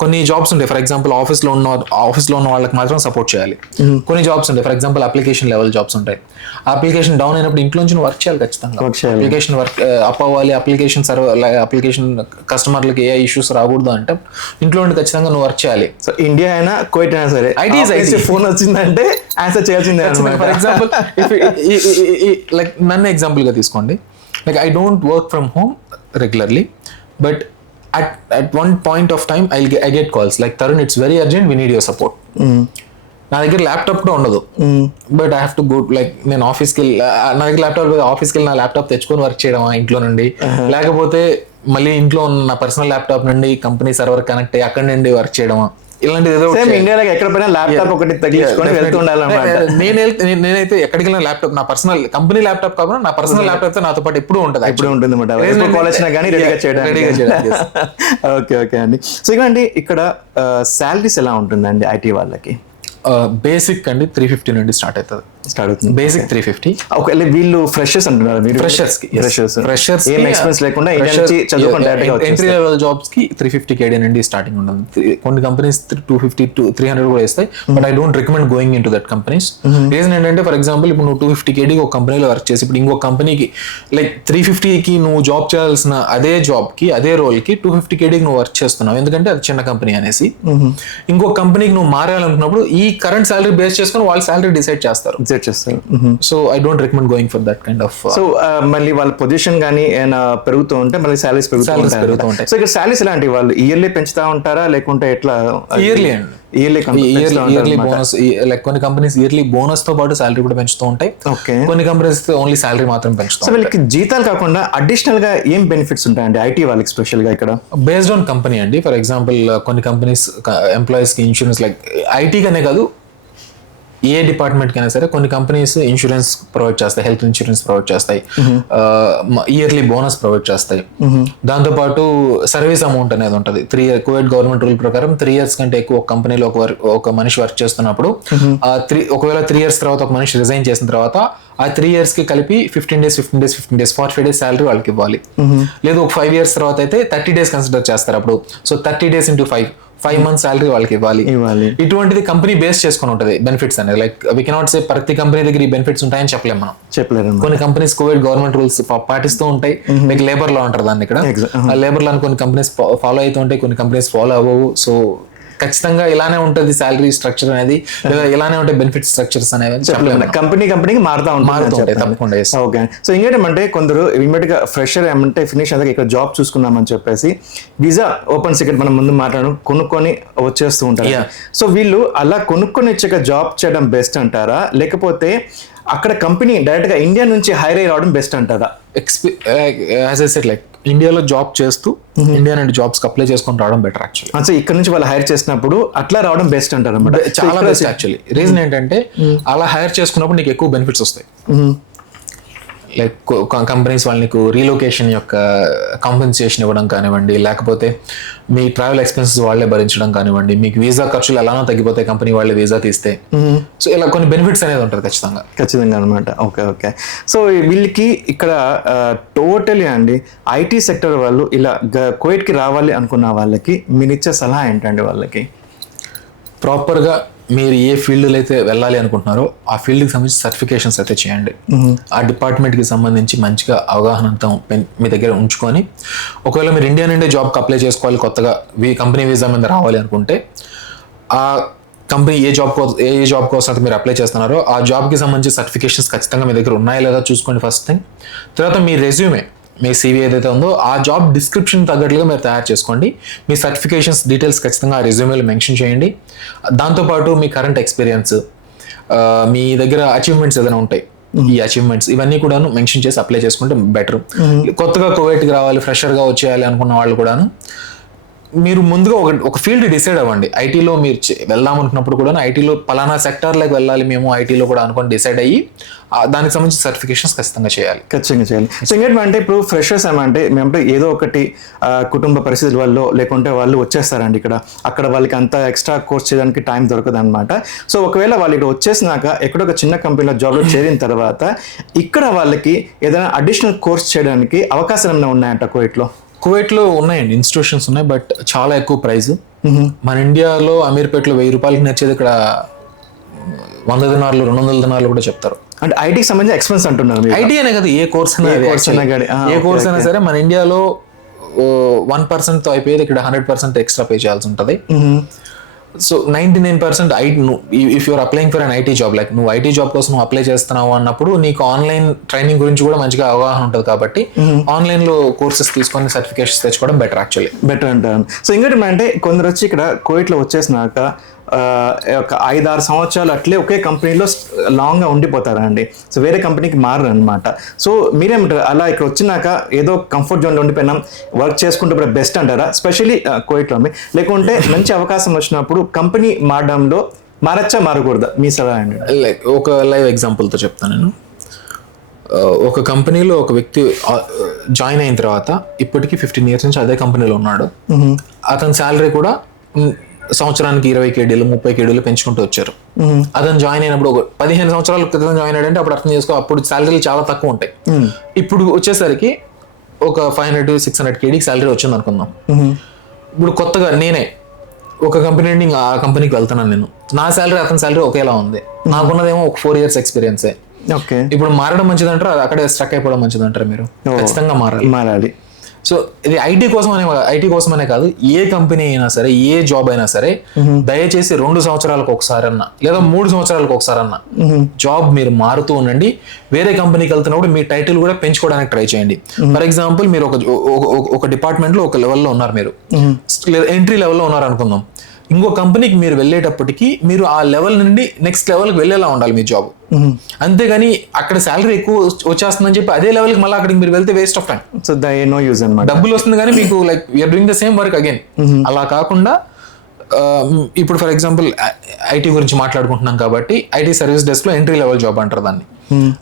కొన్ని జాబ్స్ ఉంటాయి. ఫర్ ఎగ్జాంపుల్ ఆఫీస్లో ఉన్న ఆఫీస్లో ఉన్న వాళ్ళకి మాత్రం సపోర్ట్ చేయాలి. కొన్ని జాబ్స్ ఉంటాయి. For example application level jobs ఉంటాయి. అప్లికేషన్ డౌన్ అయినప్పుడు ఇంట్లో నుంచి వర్క్ చేయాలి ఖచ్చితంగా. అప్లికేషన్ వర్క్ అప్ అవ్వాలి అప్లికేషన్ సర్వ్ అప్లికేషన్ కస్టమర్లకి ఏ ఇష్యూస్ రాకూడదు అంటే ఇంట్లో ఉండి ఖచ్చితంగా నువ్వు వర్క్ చేయాలి. సో ఇండియా అయినా కోయిట్ అయినా సరే is IT. ఫోన్ వచ్చిందంటే ఆన్సర్ చేయాల్సిందే ఫర్ ఎగ్జాంపుల్ లైక్ నన్ను ఎగ్జాంపుల్గా తీసుకోండి. Like I don't work from home regularly but at at one point of time I I get calls like Tarun it's very urgent we need your support నా దగ్గర laptop కూడా ఉండదు. But I have to go like నేను ఆఫీస్కి వెళ్ళి నా దగ్గర laptop ఆఫీస్కి వెళ్ళి నా ల్యాప్టాప్ తెచ్చుకొని వర్క్ చేయడమా ఇంట్లో నుండి? లేకపోతే మళ్ళీ ఇంట్లో ఉన్న నా పర్సనల్ ల్యాప్టాప్ నుండి కంపెనీ సర్వర్ కనెక్ట్ అయ్యి అక్కడ నుండి వర్క్ చేయడమా? ఇలాంటిది ఏదో సేమ్. ఇండియాలో ఎక్కడ పోయినా ల్యాప్టాప్ ఒకటి తగిలించుకొని వెళ్తూ ఉండాలన్నమాట. నేను నేనైతే ఎక్కడికి వెళ్ళిన ల్యాప్టాప్ నా పర్సనల్ కంపెనీ ల్యాప్టాప్ కాకుండా నా పర్సనల్ ల్యాప్టాప్ నాతో పాటు ఎప్పుడు ఉంటుంది ఇప్పుడు ఉంటుంది అనమాట Reason ఎప్పుడు కాల్ వచ్చినా కానీ రెడీగా చేయడానికి. చేయడానికి, ఓకే ఓకే అండి సో ఇకండి ఇక్కడ శాలరీస్ ఎలా ఉంటుందండి ఐటీ వాళ్ళకి? బేసిక్ అండి త్రీ ఫిఫ్టీ నుండి స్టార్ట్ అవుతుంది. స్టార్ట్ అవుతుంది. బేసిక్ త్రీ ఫిఫ్టీ ఒకవేళ వీళ్ళు ఫ్రెషర్స్ అంటున్నారు మీరు ఫ్రెషర్స్కి ఫ్రెషర్స్ ఫ్రెషర్స్ ఏం ఎక్స్పీరియన్స్ లేకుండా ఎంట్రీ లెవెల్ జాబ్స్కి త్రీ ఫిఫ్టీ కేడీ నుండి స్టార్టింగ్ Three- కొన్ని companies two fifty two three hundred కూడా ఇస్తాయి but I don't recommend going in to that companies reason ఏంటంటే ఫర్ ఎగ్జాంపుల్ ఇప్పుడు నువ్వు టూ ఫిఫ్టీ కేడీకి ఒక కంపెనీలో వర్క్ చేసి ఇప్పుడు ఇంకో కంపెనీకి లైక్ త్రీ ఫిఫ్టీకి నువ్వు జాబ్ చేయాల్సిన అదే జాబ్కి అదే రోల్కి టూ ఫిఫ్టీ కేడీకి నువ్వు వర్క్ చేస్తున్నావు. ఎందుకంటే అది చిన్న కంపెనీ అనేసి. ఇంకో కంపెనీకి నువ్వు మారాలనుకున్నప్పుడు ఈ కరెంట్ సాలరీ బేస్ చేసుకొని వాళ్ళు సాలరీ డిసైడ్ చేస్తారు. Set చేస్తారు so I don't recommend going for that kind of so మళ్ళీ వాళ్ళ పొజిషన్ కానీ ఏమైనా పెరుగుతూ ఉంటే మళ్ళీ సాలరీస్ పెరుగుతూ ఉంటాయి. సో ఇక్కడ సాలరీస్ ఎలాంటి వాళ్ళు ఇయర్లీ పెంచుతా ఉంటారా? లేకుంటే ఎట్లా? Yearly అండి. Yearly yearly yearly bonus like కొన్ని కంపెనీస్ ఇయర్లీ బోనస్తో పాటు సాలరీ కూడా పెంచుతూ ఉంటాయి. ఓకే. కొన్ని కంపెనీస్ ఓన్లీ సాలరీ మాత్రం పెంచుతాం వీళ్ళకి జీతాలు కాకుండా అడిషనల్గా ఏం బెనిఫిట్స్ ఉంటాయండి ఐటీ వాళ్ళకి స్పెషల్గా ఇక్కడ? బేస్డ్ ఆన్ కంపెనీ అండి. ఫర్ ఎగ్జాంపుల్ కొన్ని కంపెనీస్ ఎంప్లాయీస్కి ఇన్సూరెన్స్ లైక్ ఐటీ కనే కాదు ఏ డిపార్ట్మెంట్ కైనా సరే కొన్ని కంపెనీస్ ఇన్సూరెన్స్ ప్రొవైడ్ చేస్తాయి హెల్త్ ఇన్సూరెన్స్ ప్రొవైడ్ చేస్తాయి ఇయర్లీ బోనస్ ప్రొవైడ్ చేస్తాయి. దాంతోపాటు సర్వీస్ అమౌంట్ అనేది ఉంటుంది. Three year Kuwait government rule ప్రకారం త్రీ ఇయర్స్ కంటే ఎక్కువ ఒక కంపెనీలో ఒక వర్క్ ఒక మనిషి వర్క్ చేస్తున్నప్పుడు ఆ త్రీ ఒకవేళ త్రీ ఇయర్స్ తర్వాత ఒక మనిషి రిజైన్ చేసిన తర్వాత ఆ త్రీ ఇయర్స్కి కలిపి fifteen days fifteen days fifteen days forty five days salary వాళ్ళకి ఇవ్వాలి. లేదు ఒక ఫైవ్ ఇయర్స్ తర్వాత అయితే థర్టీ డేస్ కన్సిడర్ చేస్తారు అప్పుడు. So thirty days into five five months salary వాళ్ళకి ఇవ్వాలి. ఇవ్వాలి. ఇటువంటిది కంపెనీ బేస్ చేసుకొని ఉంటుంది బెనిఫిట్స్ అనేది. లైక్ వి కెనాట్ సే ప్రతి కంపెనీ దగ్గర ఈ బెనిఫిట్స్ ఉంటాయని చెప్పలేము మనం. చెప్పలేరు కొన్ని కంపెనీస్ కోవిడ్ గవర్నమెంట్ రూల్స్ పాటిస్తూ ఉంటాయి. లైక్ లేబర్ లా అంటారు దాన్ని ఇక్కడ. లేబర్ లా కొన్ని కంపెనీస్ ఫాలో అవుతూ ఉంటాయి కొన్ని కంపెనీస్ ఫాలో అవ్వవు. సో ఖచ్చితంగా ఇలానే ఉంటుంది శాలరీ స్ట్రక్చర్ అనేది లేదా ఇలానే ఉంటాయి బెనిఫిట్ స్ట్రక్చర్స్ అనేవి కంపెనీ కంపెనీకి మారుతా ఉంటుంది ఉంటాయి తప్పకుండా. ఓకే సో ఇంకేంటంటే కొందరు ఇమీడియట్గా ఫ్రెషర్ ఏమంటే ఫినిష్ అయ్యాక ఇక్కడ జాబ్ చూసుకుందామని చెప్పేసి వీసా ఓపెన్ సీక్రెట్ మనం ముందు మాట్లాడడం కొనుక్కొని వచ్చేస్తూ ఉంటారు. సో వీళ్ళు అలా కొనుక్కొని వచ్చాక జాబ్ చేయడం బెస్ట్ అంటారా? లేకపోతే అక్కడ కంపెనీ డైరెక్ట్గా ఇండియా నుంచి హైర్ అయ్యి రావడం బెస్ట్ అంటారా ఎక్స్పీ యాజ్ సెట్ లైక్ ఇండియాలో జాబ్ చేస్తూ ఇండియా నుండి జాబ్స్కి అప్లై చేసుకొని రావడం బెటర్ యాక్చువల్లీ ఇక్కడ నుంచి వాళ్ళు హైర్ చేసినప్పుడు అట్లా రావడం బెస్ట్ అంటారు అనమాట చాలా బెస్ట్ యాక్చువల్లీ రీజన్ ఏంటంటే అలా హైర్ చేసుకున్నప్పుడు నీకు ఎక్కువ బెనిఫిట్స్ వస్తాయి. లైక్ కంపెనీస్ వాళ్ళు నీకు రీలొకేషన్ యొక్క కాంపెన్సేషన్ ఇవ్వడం కానివ్వండి లేకపోతే మీ ట్రావెల్ ఎక్స్పెన్సెస్ వాళ్ళే భరించడం కానివ్వండి మీకు వీసా ఖర్చులు ఎలానో తగ్గిపోతాయి కంపెనీ వాళ్ళే వీసా తీస్తే. సో ఇలా కొన్ని బెనిఫిట్స్ అనేది ఉంటుంది ఖచ్చితంగా. ఖచ్చితంగా అనమాట ఓకే ఓకే. సో వీళ్ళకి ఇక్కడ టోటలీ అండి ఐటీ సెక్టర్ వాళ్ళు ఇలా కువైట్కి రావాలి అనుకున్న వాళ్ళకి మీరు ఇచ్చే సలహా ఏంటండి వాళ్ళకి? ప్రాపర్గా మీరు ఏ ఫీల్డ్లో అయితే వెళ్ళాలి అనుకుంటున్నారో ఆ ఫీల్డ్కి సంబంధించి సర్టిఫికేషన్స్ అయితే చేయండి. ఆ డిపార్ట్మెంట్కి సంబంధించి మంచిగా అవగాహన అంతా మీ దగ్గర ఉంచుకొని ఒకవేళ మీరు ఇండియా నుండే జాబ్కి అప్లై చేసుకోవాలి కొత్తగా వీ కంపెనీ వీసా మీద రావాలి అనుకుంటే ఆ కంపెనీ ఏ జాబ్ కోసం ఏ జాబ్ కోసం అయితే మీరు అప్లై చేస్తున్నారో ఆ జాబ్కి సంబంధించి సర్టిఫికేషన్స్ ఖచ్చితంగా మీ దగ్గర ఉన్నాయా లేదా చూసుకోండి ఫస్ట్ థింగ్ తర్వాత మీ రెజ్యూమే మీ సీవీ ఏదైతే ఉందో ఆ జాబ్ డిస్క్రిప్షన్ తగ్గట్లుగా మీరు తయారు చేసుకోండి. మీ సర్టిఫికేషన్స్ డీటెయిల్స్ ఖచ్చితంగా ఆ రెజ్యూమేలో మెన్షన్ చేయండి. దాంతోపాటు మీ కరెంట్ ఎక్స్పీరియన్స్ మీ దగ్గర అచీవ్మెంట్స్ ఏదైనా ఉంటాయి. ఈ అచీవ్మెంట్స్ ఇవన్నీ కూడాను మెన్షన్ చేసి అప్లై చేసుకుంటే బెటర్ కొత్తగా కోవిడ్కి రావాలి ఫ్రెషర్గా వచ్చేయాలి అనుకున్న వాళ్ళు కూడాను మీరు ముందుగా ఒక ఒక ఫీల్డ్ డిసైడ్ అవ్వండి. ఐటీలో మీరు వెళ్దాం అనుకున్నప్పుడు కూడా ఐటీలో పలానా సెక్టార్లోకి వెళ్ళాలి మేము ఐటీలో కూడా అనుకుని డిసైడ్ అయ్యి దానికి సంబంధించి సర్టిఫికేషన్స్ ఖచ్చితంగా చేయాలి. ఖచ్చితంగా చేయాలి. సో ఇంకేంటంటే ఇప్పుడు ఫ్రెషర్స్ ఏమంటే మేమంటే ఏదో ఒకటి కుటుంబ పరిస్థితుల వల్ల లేకుంటే వాళ్ళు వచ్చేస్తారండి ఇక్కడ. అక్కడ వాళ్ళకి అంత ఎక్స్ట్రా కోర్స్ చేయడానికి టైం దొరకదు అనమాట సో ఒకవేళ వాళ్ళు ఇక్కడ వచ్చేసినాక ఎక్కడో ఒక చిన్న కంపెనీలో జాబ్లో చేరిన తర్వాత ఇక్కడ వాళ్ళకి ఏదైనా అడిషనల్ కోర్స్ చేయడానికి అవకాశాలు ఏమైనా ఉన్నాయంట కోయిట్లో? కువైట్లో ఉన్నాయండి ఇన్స్టిట్యూషన్స్ ఉన్నాయి బట్ చాలా ఎక్కువ ప్రైస్ మన ఇండియాలో అమీర్పేటలో వెయ్యి రూపాయలకి నచ్చేది ఇక్కడ వంద దినార్లు రెండు వందల దినార్లు కూడా చెప్తారు. అంటే ఐటీకి సంబంధించి ఎక్స్పెన్స్ అంటున్నారు ఐటీ అనే కదా ఏ కోర్స్ అయినా ఏ కోర్స్ అయినా సరే మన ఇండియాలో వన్తో అయిపోయేది ఇక్కడ హండ్రెడ్ పర్సెంట్ ఎక్స్ట్రా పే చేయాల్సి ఉంటుంది. So ninety nine percent I if you're applying for an IT job like నువ్వు ఐటీ జాబ్ కోసం నువ్వు అప్లై చేస్తున్నావు అన్నప్పుడు నీకు ఆన్లైన్ ట్రైనింగ్ గురించి కూడా మంచిగా అవగాహన ఉంటుంది కాబట్టి ఆన్లైన్లో కోర్సెస్ తీసుకొని సర్టిఫికేషన్స్ తెచ్చుకోవడం బెటర్ యాక్చువల్లీ బెటర్ అంటారు. సో ఇంకోటి అంటే కొందరు వచ్చి ఇక్కడ కోవిట్లో వచ్చేసినాక ఒక ఐదు ఆరు సంవత్సరాలు అట్లే ఒకే కంపెనీలో లాంగ్గా ఉండిపోతారండి. సో వేరే కంపెనీకి మారరు అనమాట సో మీరేమంటారు? అలా ఇక్కడ వచ్చినాక ఏదో కంఫర్ట్ జోన్లో ఉండిపోయినాం వర్క్ చేసుకుంటే ఇప్పుడు బెస్ట్ అంటారా? స్పెషల్లీ కోవిట్లో లేకుంటే మంచి అవకాశం వచ్చినప్పుడు కంపెనీ మారడంలో మారచ్చా మారకూడదా? మీ సలహా అండి. లైక్ ఒక లైవ్ ఎగ్జాంపుల్తో చెప్తాను నేను. ఒక కంపెనీలో ఒక వ్యక్తి జాయిన్ అయిన తర్వాత ఇప్పటికీ ఫిఫ్టీన్ ఇయర్స్ నుంచి అదే కంపెనీలో ఉన్నాడు. అతని శాలరీ కూడా సంవత్సరానికి ఇరవై కేడీలు ముప్పై కేడీలు పెంచుకుంటూ వచ్చారు. అతను జాయిన్ అయినప్పుడు ఒక పదిహేను సంవత్సరాల క్రితం జాయిన్ అయ్యాడంటే అప్పుడు అర్థం చేసుకో అప్పుడు శాలరీలు చాలా తక్కువ ఉంటాయి. ఇప్పుడు వచ్చేసరికి ఒక ఫైవ్ హండ్రెడ్ సిక్స్ హండ్రెడ్ కేడీకి శాలరీ వచ్చింది అనుకుందాం. ఇప్పుడు కొత్తగా నేనే ఒక కంపెనీ నుండి ఆ కంపెనీకి వెళ్తున్నాను నేను. నా శాలరీ అతని శాలరీ ఒకేలా ఉంది. నాకున్నదేమో ఒక ఫోర్ ఇయర్స్ ఎక్స్పీరియన్సే. ఓకే. ఇప్పుడు మారడం మంచిదంటారా? అక్కడే స్ట్రక్ అయిపోవడం మంచిదంటారా మీరు? ఖచ్చితంగా మారాలి. మారాలి. సో ఇది ఐటీ కోసం అనే ఐటీ కోసం అనే కాదు ఏ కంపెనీ అయినా సరే ఏ జాబ్ అయినా సరే దయచేసి రెండు సంవత్సరాలకు ఒకసారి అన్న లేదా మూడు సంవత్సరాలకు ఒకసారి అన్న జాబ్ మీరు మారుతూ ఉండండి. వేరే కంపెనీకి వెళ్తున్నప్పుడు మీ టైటిల్ కూడా పెంచుకోవడానికి ట్రై చేయండి. ఫర్ ఎగ్జాంపుల్ మీరు ఒక ఒక- డిపార్ట్మెంట్లో ఒక లెవెల్లో ఉన్నారు మీరు. లేదా ఎంట్రీ లెవెల్లో ఉన్నారు అనుకుందాం ఇంకో కంపెనీకి మీరు వెళ్ళేటప్పటికి మీరు ఆ లెవెల్ నుండి నెక్స్ట్ లెవెల్కి వెళ్ళేలా ఉండాలి మీ జాబ్ అంతేగాని అక్కడ శాలరీ ఎక్కువ వచ్చేస్తుందని చెప్పి అదే లెవెల్కి మళ్ళీ అక్కడికి మీరు వెళ్తే waste of time so the no use అనమాట డబ్బులు వస్తుంది కానీ మీకు like you're doing the same work again అలా కాకుండా ఇప్పుడు ఫర్ ఎగ్జాంపుల్ ఐటీ గురించి మాట్లాడుకుంటున్నాం కాబట్టి ఐటీ సర్వీస్ డెస్క్లో ఎంట్రీ లెవెల్ జాబ్ అంటారు దాన్ని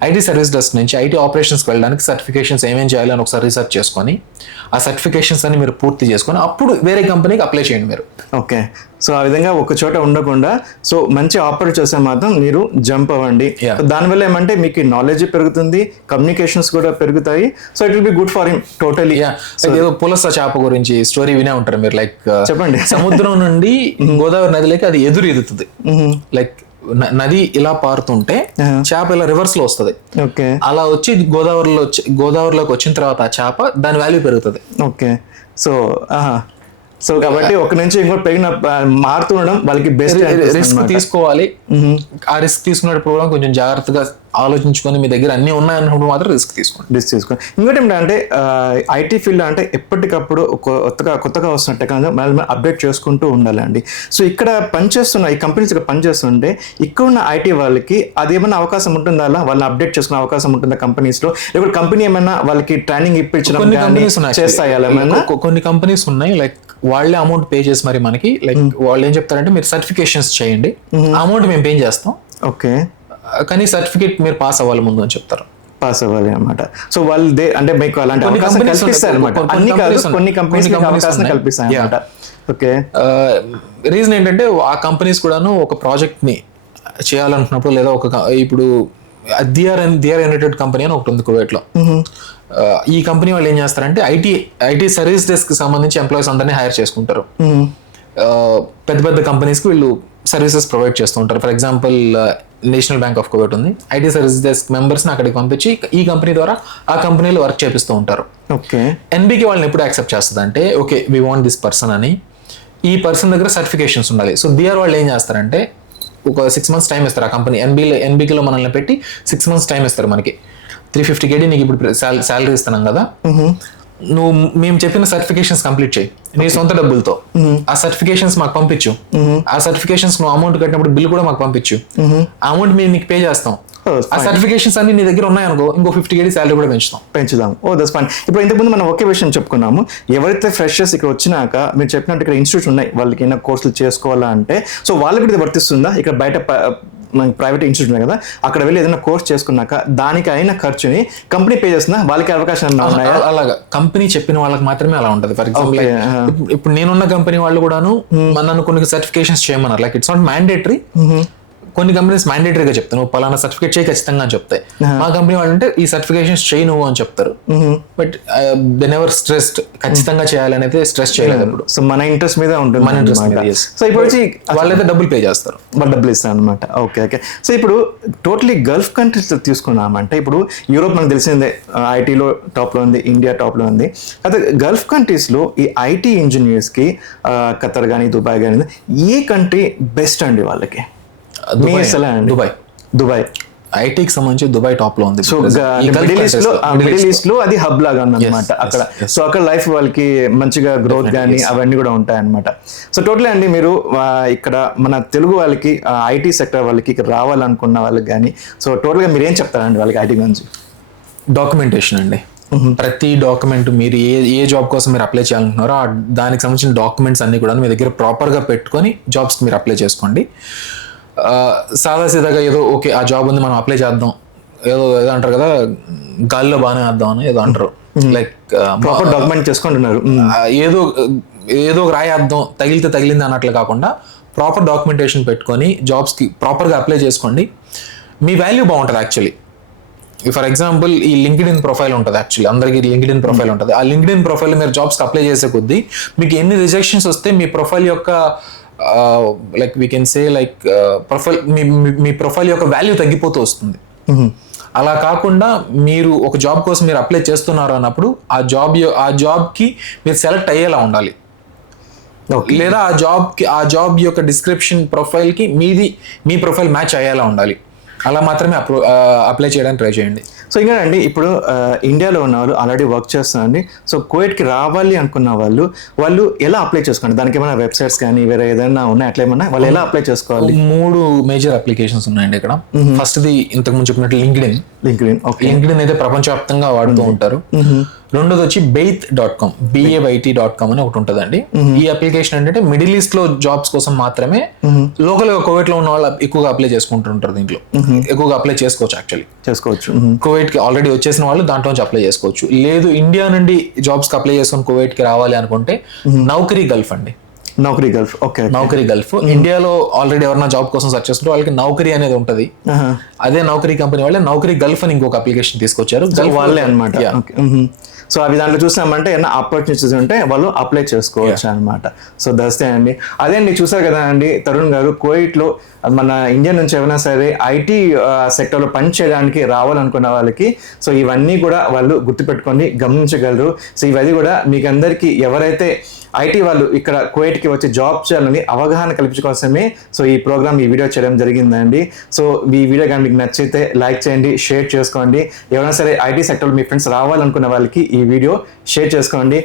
ఐటీ సర్వీస్ డెస్క్ నుంచి ఐటీ ఆపరేషన్స్కి వెళ్ళడానికి సర్టిఫికేషన్స్ ఏమేం చేయాలి అని ఒకసారి రీసెర్చ్ చేసుకొని ఆ సర్టిఫికేషన్స్ అన్ని మీరు పూర్తి చేసుకొని అప్పుడు వేరే కంపెనీకి అప్లై చేయండి మీరు. ఓకే. సో ఆ విధంగా ఒక చోట ఉండకుండా సో మంచి ఆఫర్ చేస్తే మాత్రం మీరు జంప్ అవ్వండి. దానివల్ల ఏమంటే మీకు నాలెడ్జ్ పెరుగుతుంది కమ్యూనికేషన్స్ కూడా పెరుగుతాయి. So it will be good for him totally ఏదో పులస చేప గురించి స్టోరీ వినే ఉంటారు మీరు లైక్ చెప్పండి. సముద్రం నుండి గోదావరి నదిలోకి అది ఎదురు ఎదుగుతుంది. లైక్ నది ఇలా పారుతుంటే చేప ఇలా రివర్స్లో వస్తుంది. ఓకే. అలా వచ్చి గోదావరిలో వచ్చి- గోదావరిలోకి వచ్చిన తర్వాత ఆ చేప దాని వాల్యూ పెరుగుతుంది. ఓకే. సో సో కాబట్టి ఒక నుంచి ఇంకోటి పెరిగిన మారుతుండడం వాళ్ళకి బెస్ట్ రిస్క్ తీసుకోవాలి. ఆ రిస్క్ తీసుకున్నప్పుడు కూడా కొంచెం జాగ్రత్తగా ఆలోచించుకొని మీ దగ్గర అన్నీ ఉన్నాయన్నప్పుడు మాత్రం రిస్క్ తీసుకోండి. డిస్ తీసుకో ఇంకోటి ఏంటంటే ఐటీ ఫీల్డ్ అంటే ఎప్పటికప్పుడు కొత్తగా కొత్తగా వస్తున్న టెక్నాలజీ మనం అప్డేట్ చేసుకుంటూ ఉండాలండి. సో ఇక్కడ పనిచేస్తున్న ఈ కంపెనీస్ ఇక్కడ పనిచేస్తుంటే ఇక్కడ ఉన్న ఐటీ వాళ్ళకి అది ఏమైనా అవకాశం ఉంటుందా వాళ్ళని అప్డేట్ చేసుకునే అవకాశం ఉంటుందా కంపెనీస్లో లేకపోతే కంపెనీ ఏమైనా వాళ్ళకి ట్రైనింగ్ ఇప్పించడం చేస్తాయి కొన్ని కంపెనీస్ ఉన్నాయి. లైక్ వాళ్ళే అమౌంట్ పే చేసి మరి మనకి లైక్ వాళ్ళు ఏం చెప్తారంటే మీరు సర్టిఫికేషన్స్ చేయండి. అమౌంట్ మేము పే చేస్తాం. ఓకే కానీ సర్టిఫికేట్ మీరు పాస్ అవ్వాలి ముందు అని చెప్తారు. పాస్ అవ్వాలి అనమాట సో వాళ్ళు దే అంటే మీకు అలాంటి కొన్ని అవకాశం కల్పిస్తారు అనమాట. అన్ని కాదు కొన్ని. కంపెనీస్ అవకాశం. కల్పిస్తాయి అనమాట ఓకే. రీజన్ ఏంటంటే ఆ కంపెనీస్ కూడాను ఒక ప్రాజెక్ట్ని చేయాలనుకున్నప్పుడు లేదా ఒక ఇప్పుడు దిఆర్ దిఆర్ యునైటెడ్ కంపెనీ అని ఒకటి ఉంది కువైట్లో ఆ, ఈ కంపెనీ వాళ్ళు ఏం చేస్తారంటే ఐటీ ఐటీ సర్వీస్ డెస్క్ సంబంధించి ఎంప్లాయీస్ అందరినీ హైర్ చేసుకుంటారు. ఆ, పెద్ద పెద్ద కంపెనీస్కి వీళ్ళు సర్వీసెస్ ప్రొవైడ్ చేస్తూ ఉంటారు. For example national bank of Kuwait ఉంది. ఐటీ సర్వీస్ డెస్క్ మెంబర్స్ని అక్కడికి పంపించి ఈ కంపెనీ ద్వారా ఆ కంపెనీలో వర్క్ చేపిస్తూ ఉంటారు. ఓకే. ఎన్బికి వాళ్ళని ఎప్పుడు యాక్సెప్ట్ చేస్తుంది అంటే okay we want this person అని. ఈ పర్సన్ దగ్గర సర్టిఫికేషన్స్ ఉండాలి. సో డిఆర్ వాళ్ళు ఏం చేస్తారంటే ఒక సిక్స్ మంత్స్ టైం ఇస్తారు. ఆ కంపెనీ ఎన్బీలో ఎన్బికిలో మనల్ని పెట్టి సిక్స్ మంత్స్ టైం ఇస్తారు మనకి. త్రీ ఫిఫ్టీ కేడీ నీకు ఇప్పుడు శాలరీ ఇస్తున్నాం కదా. నువ్వు మేము చెప్పిన సర్టిఫికేషన్స్ కంప్లీట్ చేయి. నీ సొంత డబ్బులతో. ఆ సర్టిఫికేషన్స్ మాకు పంపించు. ఆ సర్టిఫికేషన్స్ నువ్వు అమౌంట్ కట్టినప్పుడు బిల్ కూడా మాకు పంపించు. ఆ అమౌంట్ మేము నీకు పే చేస్తాం. Oh, ఆ సర్టిఫికేషన్స్ అన్ని నీ దగ్గర ఉన్నాయనుకో ఇంకో ఫిఫ్టీ కేడీ శాలరీ కూడా పెంచుతాం. పెంచుదాం. ఓ దస్ ఫైన్ ఇప్పుడు ఇంతకుముందు మనం ఒకే విషయం చెప్పుకున్నాము. ఎవరైతే ఫ్రెషర్స్ ఇక్కడ వచ్చినాక మీరు చెప్పినట్టు ఇక్కడ ఇన్స్టిట్యూట్స్ ఉన్నాయి వాళ్ళకి ఏమైనా కోర్సులు చేసుకోవాలా అంటే సో వాళ్ళకి ఇది వర్తిస్తుందా? ఇక్కడ బయట ప్రైవేట్ ఇన్స్టిట్యూట్ కదా అక్కడ వెళ్ళి ఏదైనా కోర్స్ చేసుకున్నాక దానికి అయిన ఖర్చుని కంపెనీ పే చేస్తుందా వాళ్ళకి అవకాశం అలాగా. కంపెనీ చెప్పిన వాళ్ళకి మాత్రమే అలా ఉంటది. For example. ఇప్పుడు నేనున్న కంపెనీ వాళ్ళు కూడాను నన్ను కొన్ని సర్టిఫికేషన్స్ చేయమన్నారు. లైక్ ఇట్స్ నాట్ మ్యాండేటరీ కొన్ని కంపెనీస్ మ్యాండేటరీగా చెప్తాను నువ్వు పలానా సర్టిఫికేట్ చేయి ఖచ్చితంగా అని చెప్తాయి. మా కంపెనీ వాళ్ళు అంటే ఈ సర్టిఫికేషన్స్ చేయి నువ్వు అని చెప్తారు. బట్ దెన్ ఎవర్ స్ట్రెస్డ్ ఖచ్చితంగా చేయాలని అయితే స్ట్రెస్ చేయలేదు ఇప్పుడు సో మన ఇంట్రెస్ట్ మీద ఉంటుంది మన interest మీద. సో ఇప్పుడు వచ్చి వాళ్ళైతే డబ్బులు పే చేస్తారు. వాళ్ళు డబ్బులు ఇస్తాను అనమాట ఓకే ఓకే. సో ఇప్పుడు టోటలీ గల్ఫ్ కంట్రీస్ తీసుకున్నామంటే ఇప్పుడు యూరోప్ మనకు తెలిసిందే ఐటీలో టాప్లో ఉంది ఇండియా టాప్లో ఉంది. అయితే గల్ఫ్ కంట్రీస్లో ఈ ఐటీ ఇంజనీర్స్కి ఖతర్ కానీ దుబాయ్ కానీ ఏ కంట్రీ బెస్ట్ అండి వాళ్ళకి? దుబాయ్. దుబాయ్. ఐటీకి సంబంధించి దుబాయ్ టాప్లో ఉంది. సో మిడిల్ ఈస్ట్లో మిడిల్ ఈస్ట్లో అది హబ్ లాగా ఉందన్నమాట. అక్కడ సో అక్కడ లైఫ్ వాళ్ళకి మంచిగా గ్రోత్ కానీ అవన్నీ కూడా ఉంటాయన్నమాట. సో టోటల్ అండి మీరు ఇక్కడ మన తెలుగు వాళ్ళకి ఐటీ సెక్టర్ వాళ్ళకి ఇక్కడ రావాలనుకున్న వాళ్ళకి కానీ సో టోటల్గా మీరు ఏం చెప్తారండి వాళ్ళకి ఐటీ గురించి? డాక్యుమెంటేషన్ అండి. ప్రతి డాక్యుమెంట్ మీరు ఏ ఏ జాబ్ కోసం మీరు అప్లై చేయాలనుకున్నారో దానికి సంబంధించిన డాక్యుమెంట్స్ అన్ని కూడా మీ దగ్గర ప్రాపర్గా పెట్టుకొని జాబ్స్కి మీరు అప్లై చేసుకోండి. ఆ, సాదా సీదాగా ఏదో ఓకే ఆ జాబ్ ఉంది మనం అప్లై చేద్దాం. ఏదో ఏదో అంటారు కదా గాల్లో బాగానే వేద్దాం అని ఏదో అంటారు. లైక్ ప్రాపర్ డాక్యుమెంట్ చేసుకుంటున్నారు. ఏదో ఏదో ఒక రాయేద్దాం తగిలితే తగిలింది అన్నట్లు కాకుండా ప్రాపర్ డాక్యుమెంటేషన్ పెట్టుకొని జాబ్స్కి ప్రాపర్గా అప్లై చేసుకోండి. మీ వాల్యూ బాగుంటుంది యాక్చువల్లీ ఫర్ ఎగ్జాంపుల్ ఈ లింక్డ్ ఇన్ ప్రొఫైల్ ఉంటుంది యాక్చువల్లీ అందరికి లింక్డ్ ఇన్ ప్రొఫైల్ ఉంటుంది. ఆ లింక్డ్ ఇన్ ప్రొఫైల్ మీరు జాబ్స్కి అప్లై చేసే కొద్దీ మీకు ఎన్ని రిజెక్షన్స్ వస్తే మీ ప్రొఫైల్ యొక్క like we can say like profile మీ మీ- ప్రొఫైల్ యొక్క వాల్యూ తగ్గిపోతూ వస్తుంది. అలా కాకుండా మీరు ఒక జాబ్ కోసం మీరు అప్లై చేస్తున్నారు అన్నప్పుడు ఆ జాబ్ ఆ జాబ్కి మీరు సెలెక్ట్ అయ్యేలా ఉండాలి. లేదా ఆ జాబ్కి ఆ జాబ్ యొక్క డిస్క్రిప్షన్ ప్రొఫైల్కి మీది మీ ప్రొఫైల్ మ్యాచ్ అయ్యేలా ఉండాలి. అలా మాత్రమే అప్లో అప్లై చేయడానికి ట్రై చేయండి. సో ఇంకా అండి ఇప్పుడు ఇండియాలో ఉన్న వాళ్ళు ఆల్రెడీ వర్క్ చేస్తున్నారండి. సో కోవిడ్కి రావాలి అనుకున్న వాళ్ళు వాళ్ళు ఎలా అప్లై చేసుకోండి? దానికి ఏమైనా వెబ్సైట్స్ కానీ వేరే ఏదైనా ఉన్నాయి? అట్లా ఏమన్నా? వాళ్ళు ఎలా అప్లై చేసుకోవాలి? మూడు మేజర్ అప్లికేషన్స్ ఉన్నాయండి ఇక్కడ. ఫస్ట్ది ఇంతకు ముందు చెప్పినట్టు LinkedIn LinkedIn okay. LinkedIn అయితే ప్రపంచవ్యాప్తంగా వాడుతూ ఉంటారు. రెండోది వచ్చి Bayt dot com B A Y T dot com అని ఒకటి ఉంటుందండి. ఈ అప్లికేషన్ ఏంటంటే మిడిల్ ఈస్ట్లో జాబ్స్ కోసం మాత్రమే లోకల్గా కోవిడ్లో ఉన్న వాళ్ళు ఎక్కువగా అప్లై చేసుకుంటుంటారు దీంట్లో. ఎక్కువగా అప్లై చేసుకోవచ్చు యాక్చువల్లీ. చేసుకోవచ్చు. కోవిడ్కి ఆల్రెడీ వచ్చేసిన వాళ్ళు దాంట్లో నుంచి అప్లై చేసుకోవచ్చు. లేదు ఇండియా నుండి జాబ్స్కి అప్లై చేసుకుని కోవిడ్కి రావాలి అనుకుంటే నౌకరీ గల్ఫ్ అండి. Naukri Gulf okay Naukri Gulf. ఇండియాలో ఆల్రెడీ ఎవరైనా జాబ్ కోసం సెర్చ్ చేస్తుంటే వాళ్ళకి నౌకరీ అనేది ఉంటది. అదే నౌకరీ కంపెనీ వాళ్ళే నౌకరీ గల్ఫ్ అని ఇంకొక అప్లికేషన్ తీసుకొచ్చారు. గల్ఫ్ వాళ్ళే అనమాట సో అవి దాంట్లో చూసామంటే ఏమైనా ఆపర్చునిటీస్ ఉంటే వాళ్ళు అప్లై చేసుకోవచ్చు అనమాట సో దస్తే అండి అదే అండి చూసారు కదా అండి తరుణ్ గారు కోవిడ్లో మన ఇండియా నుంచి ఏమైనా సరే ఐటీ సెక్టర్లో పని చేయడానికి రావాలనుకున్న వాళ్ళకి సో ఇవన్నీ కూడా వాళ్ళు గుర్తుపెట్టుకొని గమనించగలరు. సో ఇవన్నీ కూడా మీకు అందరికీ ఎవరైతే ఐటీ వాళ్ళు ఇక్కడ ఐటీకి వచ్చి జాబ్ చేయాలని అవగాహన కల్పించుకోసమే సో ఈ ప్రోగ్రామ్ ఈ వీడియో చేయడం జరిగిందండి. సో ఈ వీడియో కానీ మీకు నచ్చితే లైక్ చేయండి షేర్ చేసుకోండి. ఎవరైనా సరే ఐటీ సెక్టర్లో మీ ఫ్రెండ్స్ రావాలనుకున్న వాళ్ళకి ఈ వీడియో షేర్ చేసుకోండి.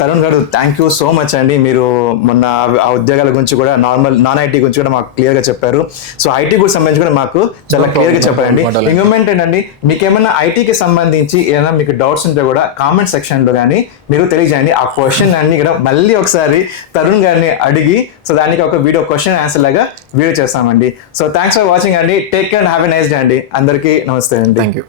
తరుణ్ గారు థ్యాంక్ యూ సో మచ్ అండి. మీరు మొన్న ఆ ఉద్యోగాల గురించి కూడా నార్మల్ నాన్ ఐటీ గురించి కూడా మాకు క్లియర్గా చెప్పారు. సో ఐటీ గురించి సంబంధించి కూడా మాకు చాలా క్లియర్గా చెప్పారండి. problem. ఇంకొమెంట్ ఏంటండి? మీకు ఏమైనా ఐటీకి సంబంధించి ఏమైనా మీకు డౌట్స్ ఉంటే కూడా కామెంట్ సెక్షన్లో కానీ మీరు తెలియజేయండి. ఆ క్వశ్చన్ అన్ని కూడా మళ్ళీ ఒకసారి తరుణ్ గారిని అడిగి సో దానికి ఒక వీడియో క్వశ్చన్ ఆన్సర్ లాగా వీడియో చేస్తామండి. సో థ్యాంక్స్ ఫర్ వాచింగ్ అండి. Take care have a nice day అండి. అందరికీ నమస్తే అండి. Thank you